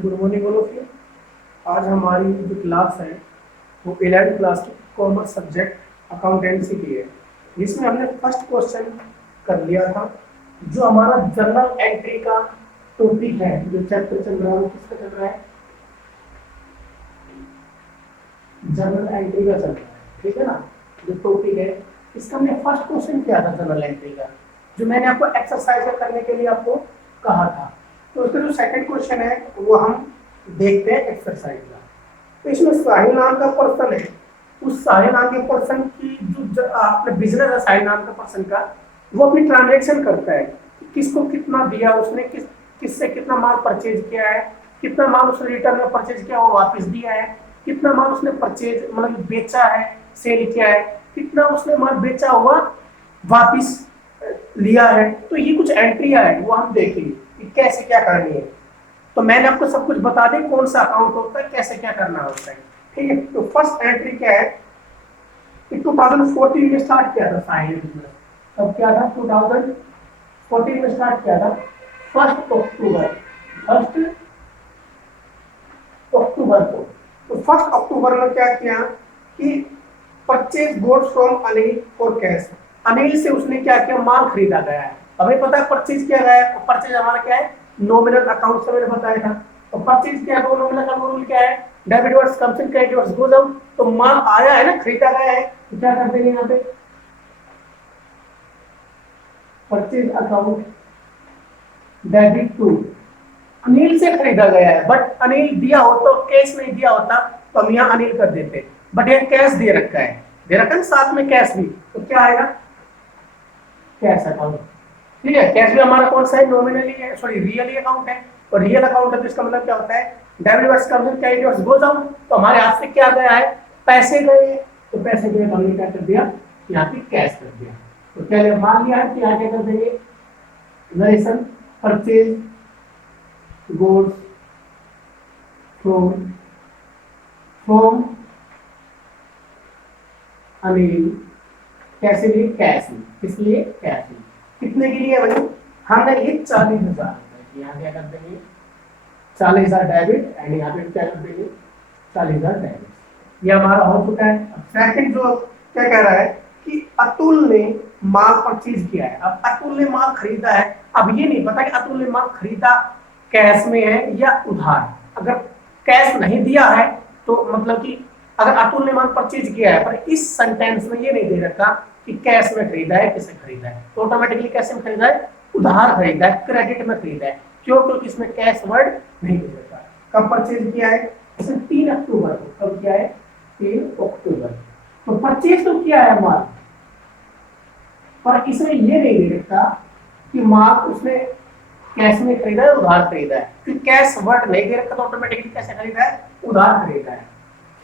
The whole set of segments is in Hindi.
Good morning all of you. आज हमारी जो क्लास है वो 11th क्लास की कॉमर्स सब्जेक्ट अकाउंटेंसी की है, जिसमें हमने फर्स्ट क्वेश्चन कर लिया था। जो हमारा जर्नल एंट्री का टॉपिक है, जो चैप्टर चल रहा है वो किसका चल रहा है? जर्नल एंट्री का चल रहा है, ठीक है ना। जो टॉपिक है इसका हमने फर्स्ट क्वेश्चन किया था जर्नल एंट्री का, जो मैंने आपको एक्सरसाइज करने के लिए आपको कहा था। तो उसका जो सेकंड क्वेश्चन है वो हम देखते हैं एक्सरसाइज का। तो इसमें साहिल नाम का पर्सन है, उस साहिल नाम के पर्सन की जो अपने बिजनेस है साहिल नाम का पर्सन का, वो अपनी ट्रांजेक्शन करता है, किसको कितना दिया उसने, किससे कितना माल परचेज किया है, कितना माल उसने रिटर्न में परचेज किया वो वापस दिया है, कितना माल उसने परचेज मतलब बेचा है, सेल किया है, कितना उसने माल बेचा हुआ वापस लिया है। तो ये कुछ एंट्रियां है, वो हम देखेंगे कि कैसे क्या करनी है। तो मैंने आपको सब कुछ बता दें कौन सा अकाउंट होता है, कैसे क्या करना होता है, ठीक है। तो फर्स्ट एंट्री क्या है कि 2014 में स्टार्ट किया था साहिल ने। कब किया था? 2014 में स्टार्ट किया था, 1 अक्टूबर को। तो 1 अक्टूबर में क्या किया कि purchase goods from Anil for cash. Anil से उसने क्या किया, माल खरीदा गया है। हमें पता है परचेज किया गया है, परचेज हमारा क्या है, नॉमिनल अकाउंट से मैंने बताया था। तो परचेज किया तो नॉमिनल अकाउंट रूल क्या है, debit words comes in credit words goes out. तो माल आया है ना, खरीदा गया है, तो क्या कर देंगे यहाँ पे, purchase account debit to. Anil से खरीदा गया है, बट अनिल दिया हो तो कैश नहीं दिया होता तो हम यहाँ अनिल कर देते, बट यहाँ कैश दे रखा है, दे रखा है साथ में कैश भी, तो क्या आएगा, कैश अकाउंट। ठीक है, कैश भी हमारा कौन सा है, नॉमिनली है, सॉरी रियली अकाउंट है। और रियल अकाउंट है तो इसका मतलब क्या होता है, debit words comes in credit words goes out. तो हमारे हाथ से क्या गया है, पैसे गए, तो पैसे गए तो हमने क्या कर दिया, यहाँ पे कैश कर दिया। तो क्या मान लिया है कि यहाँ क्या कर देंगे, narration purchase goods from Anil, कैसे लिए, कैश में, इसलिए कैश में। कितने के लिए भाई, हमने लिए 40,000 रुपए। यहाँ क्या कर देंगे, 40,000 डेबिट एंड यहाँ पे क्या कर देंगे, 40,000 डेबिट। ये हमारा हो चुका है। अब सेकंड जो क्या कह रहा है कि अतुल ने माल परचेज किया है। अब अतुल ने माल खरीदा है, अब ये नहीं पता कि अतुल ने माल खरीदा कैश में है या उधार। अगर कैश नहीं दिया है तो मतलब कि अगर अतुल ने माल परचेज किया है, पर इस सेंटेंस में ये नहीं दे रखा कि कैश में खरीदा है, किसे खरीदा है, तो ऑटोमेटिकली कैसे में खरीदा है, उधार खरीदा है, क्रेडिट में खरीदा है। क्यों? क्योंकि इसमें कैश वर्ड नहीं दे रखा। कब परचेज किया है, इसने 3 अक्टूबर को। कब किया है, 3 अक्टूबर। तो परचेज तो किया है माल, पर इसमें ये नहीं दे रखा कि माल उसने कैश में खरीदा है, उधार खरीदा है। क्योंकि कैश वर्ड नहीं दे रखा तो ऑटोमेटिकली कैसे खरीदा है, उधार खरीदा है।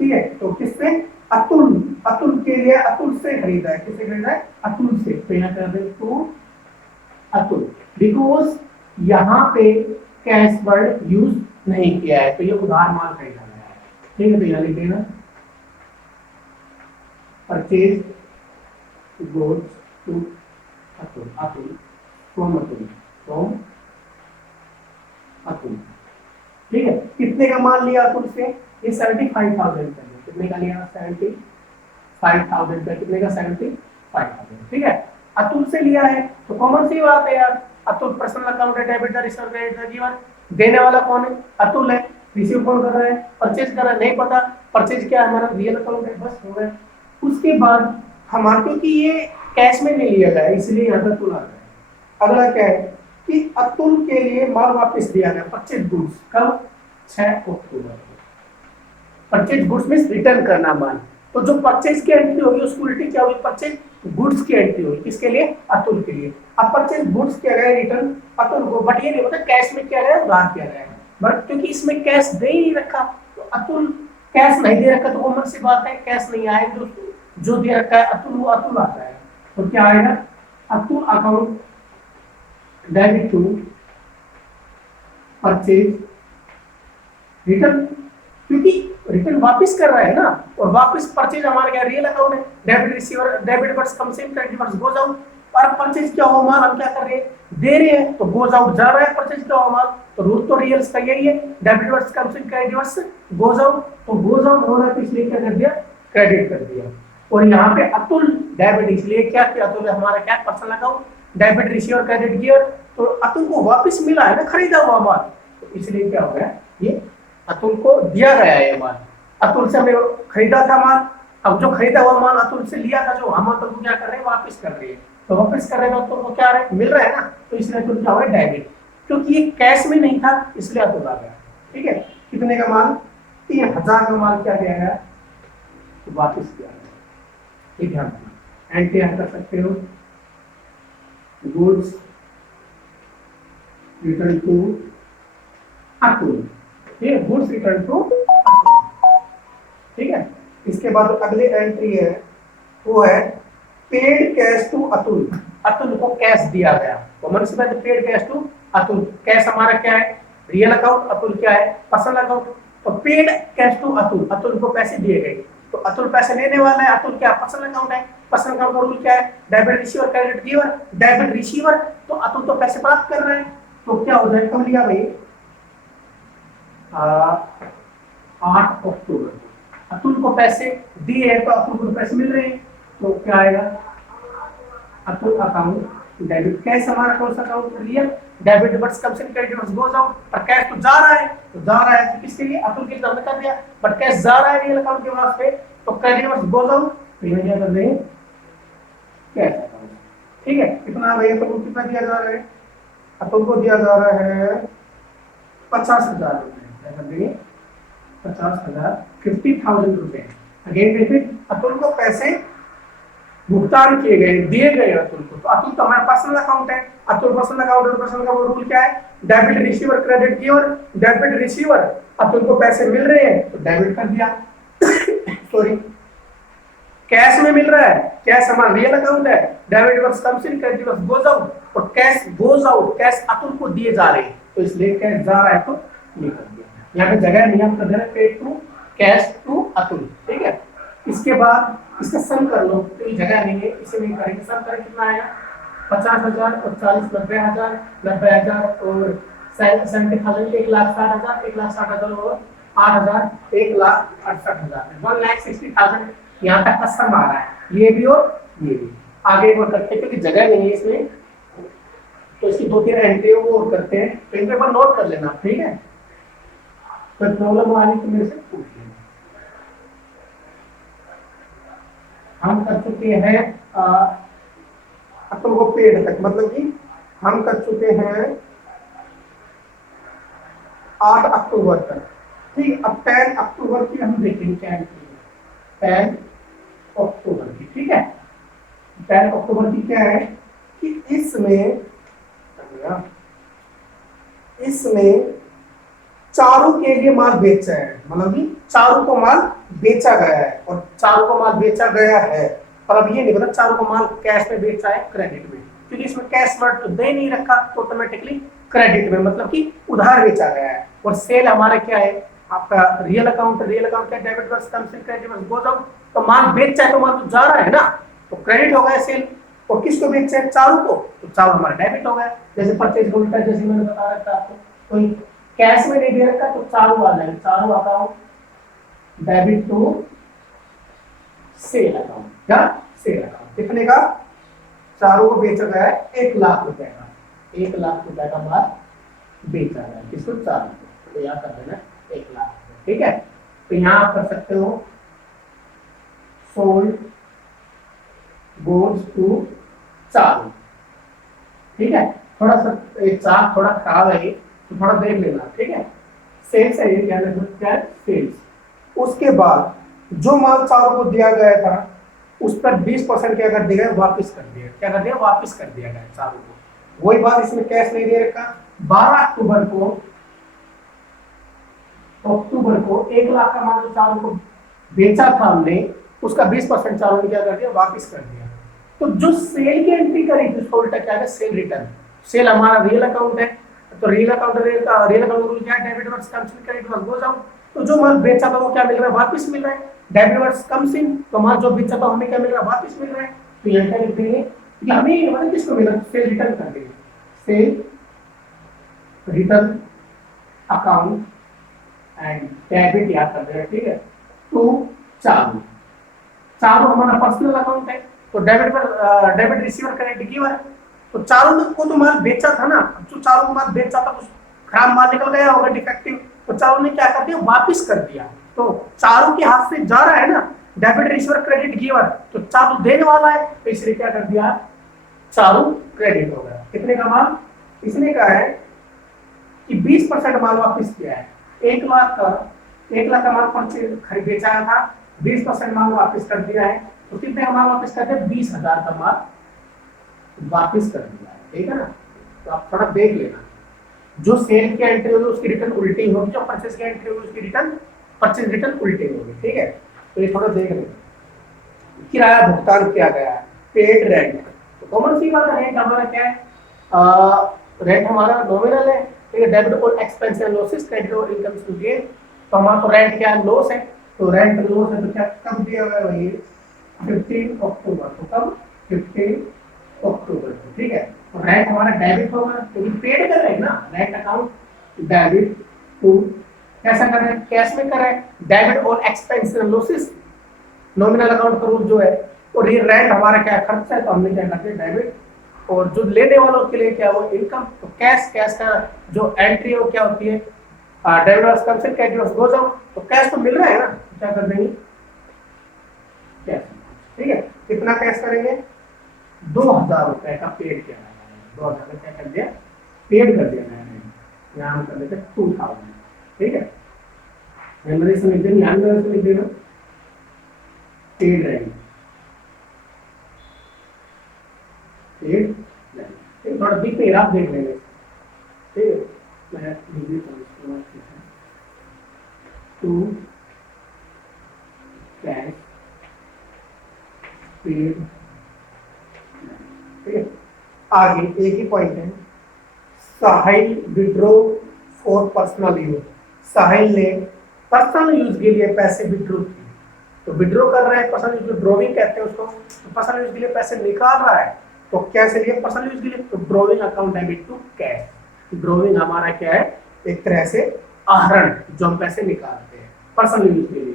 ठीक है, तो किससे, अतुल, अतुल के लिए अतुल से खरीदा है, किससे खरीदा है, अतुल से। तो यहाँ कर दें टू अतुल, बिकॉज यहाँ पे कैश वर्ड यूज नहीं किया है, तो ये उधार माल खरीदा गया है। ठीक है, तो यहाँ लिख देना purchase goods to Atul, Atul from Atul, from Atul. ठीक है, कितने का माल लिया अतुल से, ये 75,000 रुपए। कितने का लिया, 75,000 रुपए। कितने का, 75,000। ठीक है, अतुल से लिया है तो कॉमन सी बात है यार, अतुल पर्सनल अकाउंट है, debit the receive credit the given. देने वाला कौन है, अतुल है। रिसीव कौन कर रहा है, परचेज कर रहा है, नहीं पता परचेज क्या है, हमारा रियल अकाउंट है, बस हो गया। उसके बाद हमारा, क्योंकि ये कैश में नहीं लिया गया इसलिए यहाँ पर अतुल आ गया। अगला क्या है कि अतुल के लिए माल वापस दिया गया, परचेज गुड्स। कब, 6 अक्टूबर। परचेज गुड्स मींस रिटर्न करना माल। तो जो परचेज की एंट्री होगी उसकी उल्टी क्या होगी, परचेज गुड्स की एंट्री होगी। किसके लिए, अतुल के लिए। अब परचेज गुड्स किया गया रिटर्न अतुल को, बट ये नहीं पता कैश में किया गया, उधार किया गया। बट क्योंकि इसमें कैश दे ही नहीं रखा तो अतुल, कैश नहीं दे रखा तो कॉमन सी बात है कैश नहीं आएगा, जो दे रखा है अतुल वो अतुल आता है। तो क्या आएगा, Atul account debit to purchase return, क्योंकि रिटर्न वापस कर रहा है ना, और वापस परचेज हमारा क्या, रियल अकाउंट है, debit receiver, debit words comes in credit words goes out. और परचेज किया हुआ माल हम क्या कर रहे हैं, दे रहे हैं, तो गोज आउट जा रहा है परचेज किया हुआ माल, तो रूल तो रियल्स का यही है, debit verse comes in, credit verse goes out, तो गोज आउट हो रहा है तो इसलिए क्या कर दिया, क्रेडिट कर दिया। और यहाँ पे अतुल डेबिट, इसलिए क्या किया, अतुल हमारा क्या personal account, debit receiver credit gear, तो अतुल को वापस मिला है ना खरीदा हुआ माल, तो इसलिए क्या हो गया, ये अतुल को दिया गया है ये माल, अतुल से हमने खरीदा था माल, अब जो खरीदा हुआ माल अतुल से लिया था, जो हम अतुल को क्या कर रहे हैं, वापस कर रहे हैं, तो वापस कर रहे हैं तो क्या मिल रहा है ना, तो इसलिए अतुल क्या हो गया, डेबिट, क्योंकि ये कैश में नहीं था इसलिए अतुल आ गया। ठीक है, कितने का माल, 3000 का माल क्या गया है, तो वापस किया गया, ये ध्यान रखना। एंट्री आप कर सकते हो, गुड्स रिटर्न टू अतुल, ये गुड्स रिटर्न टू अतुल। ठीक है, इसके बाद अगली एंट्री है वो है paid cash to Atul, Atul को कैश दिया गया, तो मन से paid cash to Atul, cash हमारा क्या है, रियल अकाउंट, अतुल क्या है, पर्सनल अकाउंट, तो paid cash to Atul, Atul को पैसे दिए गए, तो अतुल पैसे लेने वाला है, अतुल क्या पर्सनल अकाउंट है, पर्सनल अकाउंट का रूल क्या है, debit receiver credit giver, debit receiver, तो अतुल तो पैसे प्राप्त कर रहे हैं, तो क्या हो जाएगा, कब लिया भाई, 8 अक्टूबर, अतुल को पैसे दिए हैं तो अतुल को पैसे मिल रहे हैं, तो क्या आएगा, अतुल अकाउंट डेबिट, कैश हमारा कौन सा account, real, debit what's comes in, credit what's goes out, पर कैश तो जा रहा है, तो जा रहा है तो किसके लिए, अतुल के लिए हमने कर दिया, बट कैश जा रहा है रियल अकाउंट के पास पे, तो क्रेडिट बट्स गोज आउट, तो ये क्या कर रहे हैं, कैश अकाउंट। ठीक है, कितना भैया, अतुल को कितना दिया जा रहा है, अतुल को दिया जा रहा है 50,000 रुपए, क्या कर देंगे, 50,000, 50,000 रुपए, अगेन रिपीट, अतुल को पैसे भुगतान किए गए, दिए गए अतुल को, तो अतुल तो हमारा पर्सनल अकाउंट है, अतुल पर्सनल अकाउंट है, पर्सनल का रूल क्या है, debit receiver credit giver, debit receiver, Atul को पैसे मिल रहे हैं तो डेबिट कर दिया सॉरी, कैश में मिल रहा है, कैश हमारा रियल अकाउंट है, debit verse comes in, credit verse goes out, और cash goes out, cash Atul को दिए जा रहे हैं, तो इसलिए कैश जा रहा है तो ये कर दिया, यहाँ पे जगह नहीं आप कर देना, paid to cash to Atul. ठीक है, इसके बाद इसका सम कर लो, तो ये जगह नहीं है, इसे नहीं करेंगे, सम करें कितना आएगा, 50,000 और 40, 90,000, 90,000 और 70,000, 1,60,000, 1,60,000 और 8,000, 1,68,000, 1,60,000, यहाँ तक का सम आ रहा है, ये भी और ये भी। आगे एक और करते हैं क्योंकि जगह नहीं है इसमें, तो इसकी 2-3 एंट्री वो और करते हैं, तो इन पेपर नोट कर लेना। ठीक है, कोई प्रॉब्लम आ रही तो मेरे से पूछ लेना। हम कर चुके हैं अतुल को पेड तक, मतलब कि हम कर चुके हैं 8 अक्टूबर तक। ठीक, अब 10 अक्टूबर की हम देखेंगे क्या एंट्री है, 10 अक्टूबर की। ठीक है, 10 अक्टूबर की क्या है कि इसमें चारू के लिए माल बेचा है, मतलब कि चारू को माल बेचा गया है, और चारू को माल बेचा गया है, पर अब ये नहीं पता चारू को माल कैश में बेचा है क्रेडिट में, क्योंकि इसमें कैश वर्ड तो दे नहीं रखा, तो ऑटोमेटिकली क्रेडिट में, मतलब कि उधार बेचा गया है। और सेल हमारा क्या है, आपका रियल अकाउंट, रियल अकाउंट क्या, debit verse comes in, credit verse goes out, तो माल बेचा है तो माल तो जा रहा है ना, तो क्रेडिट हो गया सेल। और किसको बेचा है, चारू को, तो चारू हमारा डेबिट हो गया, जैसे परचेज का उल्टा, जैसे मैंने बता रखा आपको, कोई कैश में नहीं दे रखा तो चारू आ जाएगा, Charu account debit to sale account, क्या सेल अकाउंट, कितने का, चारू को बेचा गया है 1 लाख रुपए का, 1 लाख रुपए का माल बेचा गया है, किसको, चारू को, तो यहाँ कर देना 1 लाख रुपए। ठीक है, तो यहाँ आप कर सकते हो सोल्ड गोज टू चारू। ठीक है, थोड़ा सा एक चार्ट थोड़ा खराब है तो थोड़ा देख लेना। ठीक है, सेल्स है ये, ध्यान रखना क्या है, सेल्स। उसके बाद जो माल चारू को दिया गया था उस पर 20% क्या कर दिया गया, वापस कर दिया, क्या कर दिया, वापस कर दिया गया चारू को। वही बात इसमें कैश नहीं दे रखा, 12 अक्टूबर को 1 लाख का माल चारू को बेचा था हमने, उसका 20% चारू ने क्या कर दिया, वापस कर दिया। तो जो सेल की एंट्री करी थी उसका उल्टा क्या है, सेल रिटर्न। सेल हमारा रियल अकाउंट है, तो रियल अकाउंट रूल क्या है, debit verse comes in, credit verse goes out, तो जो माल बेचा था वो क्या मिल रहा है, वापस मिल रहा है, डेबिट वर्स कम्स इन, तो माल जो बेचा था हमें क्या मिल रहा है, वापस मिल रहा है, तो ये क्या लिख देंगे, कि हमें मतलब किसको मिला, सेल रिटर्न कर देंगे, cell return account and debit याद कर देना, ठीक है। टू चालू, चालू हमारा पर्सनल अकाउंट है, तो डेबिट पर डेबिट रिसीवर क्रेडिट गिवर है। तो चालू को तो माल बेचा था ना, जो चालू को माल बेचा था कुछ खराब माल निकल गया होगा डिफेक्टिव, तो चालू ने क्या कर दिया, वापस कर दिया। तो चालू के हाथ से जा रहा है ना डेबिट रिसीवर क्रेडिट गिवर, तो चालू देने वाला है, तो इसलिए क्या कर दिया, चालू क्रेडिट हो गया। कितने का माल, इसने कहा है कि 20% माल वापस किया है, 1 लाख का माल खरीद बेचा था, 20% माल वापस कर दिया है, तो कितने का माल वापस कर दिया, 20,000 का माल वापस कर दिया है, ठीक है ना। तो आप थोड़ा देख लेना, जो सेल की एंट्री होगी उसकी रिटर्न उल्टी होगी, जो परचेज की एंट्री होगी उसकी रिटर्न परचेज रिटर्न उल्टी होगी, ठीक है। तो ये थोड़ा देख लेना। किराया भुगतान किया गया है, पेड रेंट, तो कॉमन सी बात है, रेंट हमारा क्या है, रेंट हमारा नॉमिनल है, ठीक है। डेबिट और एक्सपेंस एंड लॉसेस, क्रेडिट और इनकम टू गेन, तो हमारा तो रेंट क्या है, लॉस है, तो रेंट लॉस है, तो क्या कब दिया हुआ है, वही 15 अक्टूबर को, कब 15 अक्टूबर को, ठीक है। तो रेंट हमारा डेबिट होगा क्योंकि पेड कर रहे हैं ना, रेंट अकाउंट डेबिट टू, कैसा कर रहे हैं, कैश में कर रहे हैं, डेबिट और expense and losses nominal account का रूल जो है, और ये रेंट हमारा क्या खर्चा है, तो हमने क्या कर दिया डेबिट, और जो लेने वालों के लिए क्या वो इनकम, तो कैश का जो एंट्री है वो क्या होती है, डेबिट कम से कैश गो जाओ, तो कैश तो मिल रहा है ना, तो क्या कर देंगे कैश, ठीक है। कितना कैश करेंगे, 2,000 रुपए का पेड किया, 2,000 का क्या कर दिया, पेड कर दिया मैंने, यहाँ हम कर देते 2,000, ठीक है। मेमोरी से लिख देना, ध्यान से लिख देना, पेड रेंट, पेड रेंट, थोड़ा दिख नहीं रहा, आप देख लेंगे, ठीक है। मैं लिख देता हूँ इसके बाद, टू कैश पेड, ठीक है। आगे एक ही पॉइंट है, साहिल विड्रॉ फॉर पर्सनल यूज, साहिल ने पर्सनल यूज के लिए पैसे विड्रॉ किए, तो विड्रॉ कर रहा है पर्सनल यूज, ड्रॉविंग कहते हैं उसको, तो पर्सनल यूज के लिए पैसे निकाल रहा है, तो कैसे लिए पर्सनल यूज के लिए, तो drawing account debit to cash, drawing हमारा क्या है, एक तरह से आहरण, जो हम पैसे निकालते हैं पर्सनल यूज के लिए,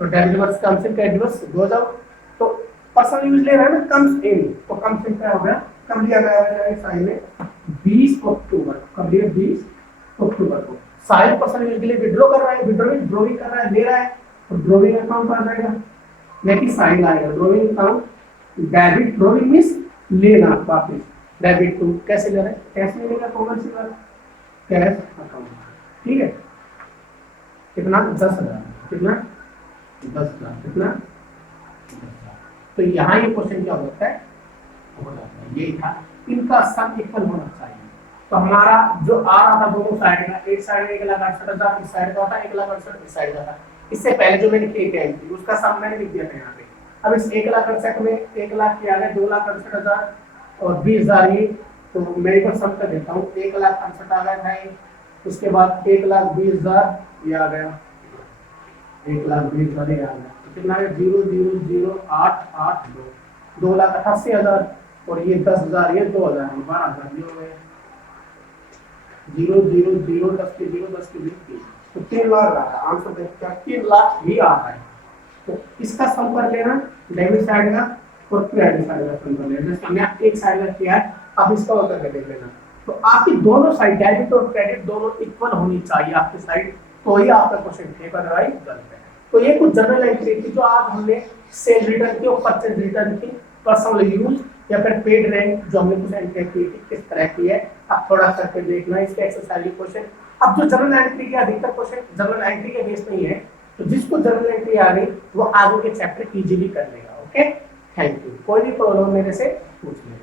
तो debit verse comes in, credit verse goes out, तो पर्सनल यूज ले रहा है ना, कम्स इन, तो कम्स इन क्या हो गया, कब लिया गया है साहिल ने, 20 अक्टूबर, कब लिया, 20 अक्टूबर को। साहिल पर्सनल यूज के लिए विड्रॉ कर रहा है, ड्रॉविंग कर रहा है, ले रहा है, तो ड्रॉविंग अकाउंट आ जाएगा, लेकिन साहिल आएगा, drawing account debit, drawing means लेना वापस, डेबिट टू, कैसे ले रहा है, कैश में लेगा, कौन सी बात, कैश अकाउंट, ठीक है। कितना, 10,000, कितना 10,000, कितना 10,000। तो यहाँ ये क्वेश्चन क्या होता है, यही था, इनका सम इक्वल होना चाहिए, तो हमारा जो आ रहा था दोनों साइड का, एक साइड में 1,68,000 इस साइड का था, 1,68,000 इस साइड का था, इससे पहले जो मैंने किए थे उसका सम मैंने लिख दिया था यहाँ पे। अब इस 1,68,000 में 1 लाख किया है, 2,68,000 और 20,000 ये, तो मैं एक बार सम कर देता हूँ, 1,68,000 आ गया था, उसके बाद 1,20,000 ये आ गया, 1,20,000 ये आ गया, तो कितना है, 0,00882, 2,88,000, और ये 10,000, ये 2,000, 12,000 ये हो गए, 0,0,0 10 के 0 10 के 20, तो 3 लाख रहा है आंसर, देखते हैं 3 लाख ही आ रहा है। तो इसका सम कर लेना, डेबिट साइड का और क्रेडिट साइड का सम कर लेना, जैसे हमने एक साइड का किया है, आप इसका और करके देख लेना। तो आपकी दोनों साइड डेबिट और क्रेडिट दोनों इक्वल होनी चाहिए आपकी साइड, तो ही आपका क्वेश्चन ठीक, अदरवाइज गलत है। तो ये कुछ जनरल एंट्री थी जो आज हमने सेल रिटर्न की और परचेज रिटर्न की, पर्सनल यूज या फिर पेड रेंट जो हमने कुछ एंट्री की थी किस तरह की है, आप थोड़ा करके देखना इसके एक्सरसाइज क्वेश्चन। अब जो जनरल एंट्री के अधिकतर क्वेश्चन जनरल एंट्री के बेस नहीं है, तो जिसको जनरल एंट्री आ गई वो आगे के चैप्टर इजीली कर लेगा। Okay, thank you. कोई भी प्रॉब्लम मेरे से पूछ लेना।